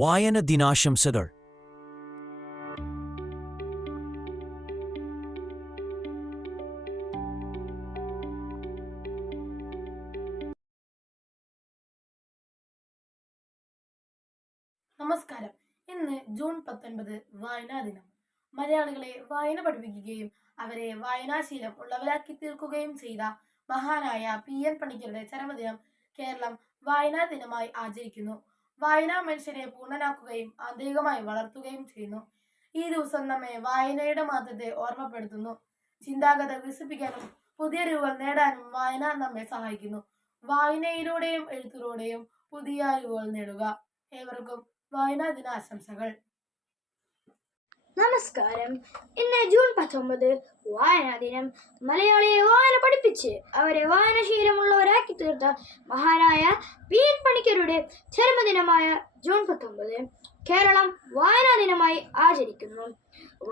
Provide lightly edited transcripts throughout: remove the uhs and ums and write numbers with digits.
വായന ദിനാശംസകൾ. നമസ്കാരം. ഇന്ന് ജൂൺ 19 വായനാ ദിനം. മലയാളികളെ വായന പഠിപ്പിക്കുകയും അവരെ വായനാശീലം ഉള്ളവരാക്കി തീർക്കുകയും ചെയ്ത മഹാനായ PN പണിക്കരുടെ ചരമദിനം കേരളം വായനാ ദിനമായി ആചരിക്കുന്നു. വായന മനുഷ്യരെ പൂർണ്ണനാക്കുകയും ആന്തരികമായി വളർത്തുകയും ചെയ്യുന്നു. ഈ ദിവസം നമ്മെ വായനയുടെ മഹത്വത്തെ ഓർമ്മപ്പെടുത്തുന്നു. ചിന്താഗതി വികസിപ്പിക്കാനും പുതിയ അറിവുകൾ നേടാനും വായന നമ്മെ സഹായിക്കുന്നു. വായനയിലൂടെയും എഴുത്തിലൂടെയും പുതിയ അറിവുകൾ നേടുക. ഏവർക്കും വായനാ ദിനാശംസകൾ. നമസ്കാരം. ഇന്ന് ജൂൺ 19 വായനാ ദിനം. മലയാളിയെ വായന പഠിപ്പിച്ച് അവരെ വായനാശീലമുള്ളവരാക്കി തീർത്ത മഹാനായ PN പണിക്കരുടെ ചരമദിനമായ ജൂൺ 19 കേരളം വായനാ ദിനമായി ആചരിക്കുന്നു.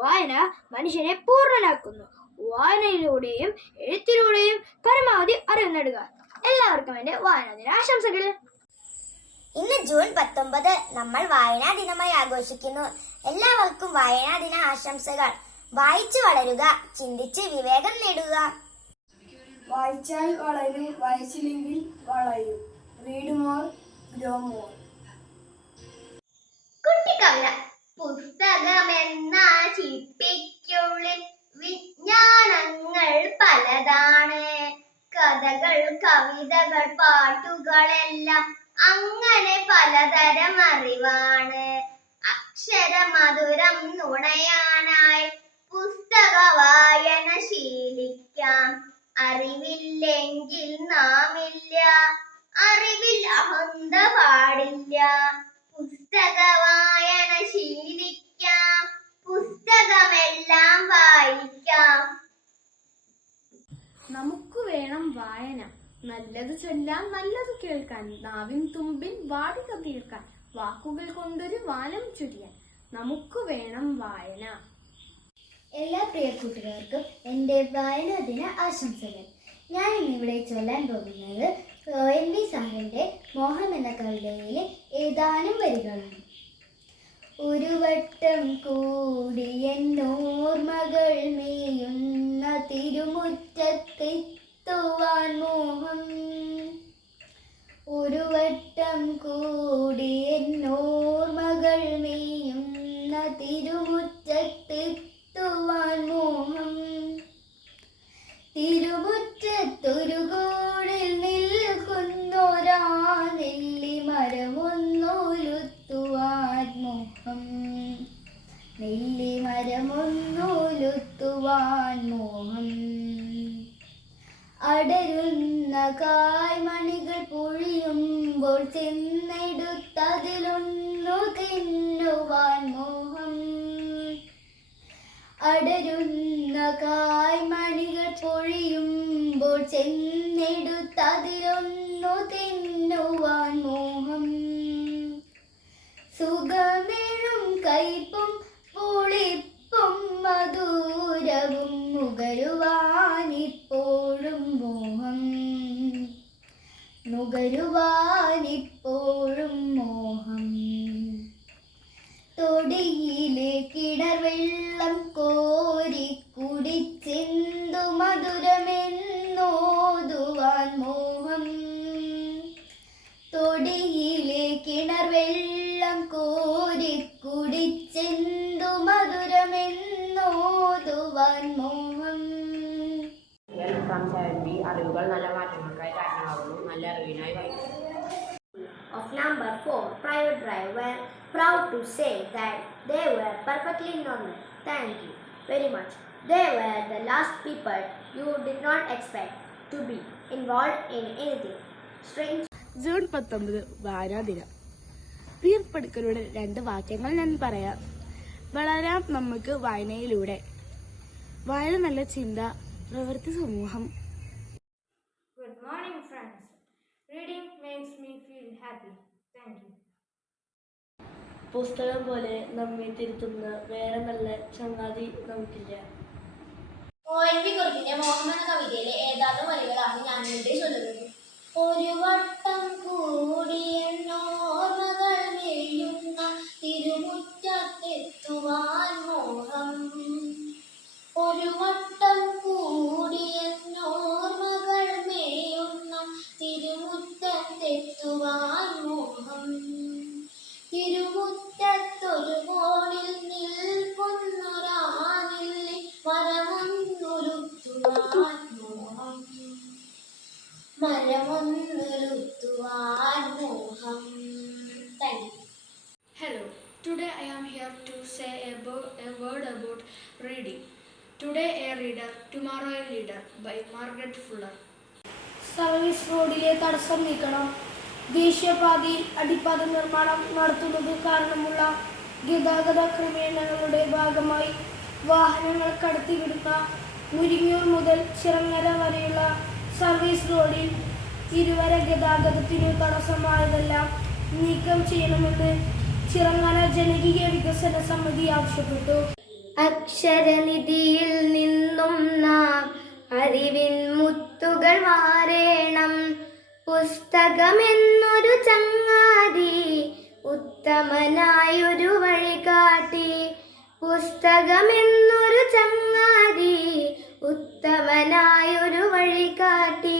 വായന മനുഷ്യനെ പൂർണ്ണനാക്കുന്നു. വായനയിലൂടെയും എഴുത്തിലൂടെയും പരമാവധി അറിവ് നേടുക. എല്ലാവർക്കും എൻ്റെ വായനാ ദിന ആശംസകൾ. ഇന്ന് ജൂൺ 19 നമ്മൾ വായനാ ദിനമായി ആഘോഷിക്കുന്നു. എല്ലാവർക്കും വായനാ ദിന ആശംസകൾ. വായിച്ചു വളരുക, ചിന്തിച്ച് വിവേകം നേടുക. വായിച്ചാൽ വളരും, വായിച്ചില്ലെങ്കിൽ വളയും. Read more, grow more. കുട്ടിക്കവിത. പുസ്തകമെന്ന ചിപ്പിക്കുള്ളിൽ വിജ്ഞാനങ്ങൾ പലതാണ്. കഥകൾ, കവിതകൾ, പാട്ടുകളെല്ലാം അങ്ങനെ പലതരം അറിവാണ്. അക്ഷരമധുരം നുണയാനായി പുസ്തക വായന ശീലിക്കാം. അറിവില്ലെങ്കിൽ നാമില്ല, അറിവിൽ അഹന്ത പാടില്ല. പുസ്തക വായന ശീലിക്കാം, പുസ്തകമെല്ലാം വായിക്കാം. നമുക്ക് വേണം വായന. നല്ലത് ചൊല്ലാൻ, നല്ലത് കേൾക്കാൻ, നാവിൻ തുമ്പിൽ വാടിക തീർക്കാൻ, വാക്കുകൾ കൊണ്ടൊരു വാനം ചൊരിയാൻ. നമുക്ക് വേണം വായന. എല്ലാ പ്രിയ കൂട്ടുകാർക്കും എൻ്റെ വായനാ ദിന ആശംസകൾ. ഞാൻ ഇന്നിവിടെ ചൊല്ലാൻ പോകുന്നത് ONV സാറിൻ്റെ മോഹം എന്ന കവിതയിലെ ഏതാനും വരികളാണ്. ഒരു വട്ടം കൂടി എന്നോർമകൾ മേയുന്ന തിരുമുറ്റത്തെത്തുവാൻ മോഹം. ഒരു വട്ടം കൂടി എന്നോർമകൾ മേയുന്ന തിരുമുറ്റത്തെത്തുവാൻ മോഹം. തിരുമുറ്റത്തൊരു കൂടിൽ നിൽക്കുന്നൊരാ നെല്ലിമരമൊന്നുലുത്തുവാൻ മോഹം. നെല്ലിമരമൊന്നുലുത്തുവാൻ മോഹം. അടരുന്ന കായ്മണികൾ പൊഴിയുമ്പോൾ ചെന്നെടുത്തതിലൊന്നു തിന്നുവാൻ മോഹം. അടരുന്ന കായ്മണികൾ പൊഴിയുമ്പോൾ ചെന്നെടുത്തതിലൊന്നു തിന്നുവാൻ മോഹം. സുഖമെഴും കയ്പും പുളിപ്പും മധുരവും നുകരുവാനിപ്പോഴും മോഹം. നുകരുവാനിപ്പോഴും മോഹം. തൊടിയിലെ കിണർ വെള്ളം കോരി കുടിച്ചെന്തു മധുരമെന്നോതുവാൻ മോഹം. തൊടിയിലെ കിണർ വെള്ളം കോരി കുടിച്ചെന്തു മധുരമെന്നോതുവാൻ മോഹം. അറിവുകൾ നല്ല മാറ്റങ്ങൾക്കായി കാരണമാകുന്നു. നല്ല അറിവിനായി വായിക്കും. Of number 4, private drive, were proud to say that they were perfectly normal. Thank you very much. They were the last people you did not expect to be involved in anything strange. June 19 വായനാ ദിനം. PN പണിക്കരുടെ 2 വാക്യങ്ങൾ ഞാൻ പറയാം. വളരാം നമുക്ക് വായനയിലൂടെ. വായന നല്ല ചിന്ത, പ്രവൃത്തി സമൂഹം. Good morning, friends. Reading makes me feel happy. Thank you. പുസ്തകം പോലെ നമ്മെ തിരുത്തുന്ന വേറെ നല്ല ചങ്ങാതി നമുക്കില്ല. ONV കുറിപ്പിന്റെ മോഹം എന്ന കവിതയിലെ ഏതാനും വരികളാണ് ഞാൻ ഇവിടെ ചൊല്ലുന്നത്. ഒരു വട്ടം കൂടി എന്നോർമകൾ മേയുന്ന here to say a word about reading. Today a reader, tomorrow a leader by Margaret Fuller. Service റോഡിലെ തടസ്സം നീക്കണം. ദേശീയപാതയിൽ അടിപ്പാത നിർമ്മാണം നടത്തുന്നത് കാരണമുള്ള ഗതാഗത ക്രമീകരണങ്ങളുടെ ഭാഗമായി വാഹനങ്ങൾ കടത്തിവിടുന്ന മുരിങ്ങൂർ മുതൽ ചിറങ്ങര വരെയുള്ള സർവീസ് റോഡിൽ ഇരുവര ഗതാഗതത്തിന് തടസ്സമായതെല്ലാം നീക്കം ചെയ്യണമെന്ന് ചിറങ്ങര ജനകീയ വികസന സമിതി ആവശ്യപ്പെട്ടു. അക്ഷരനിധിയിൽ നിന്നും നാം അറിവിൻ മുത്തുകൾ വാരേണം. പുസ്തകമെന്നൊരു ചങ്ങാതി ഉത്തമനായൊരു വഴികാട്ടി. പുസ്തകമെന്നൊരു ചങ്ങാതി ഉത്തമനായൊരു വഴികാട്ടി.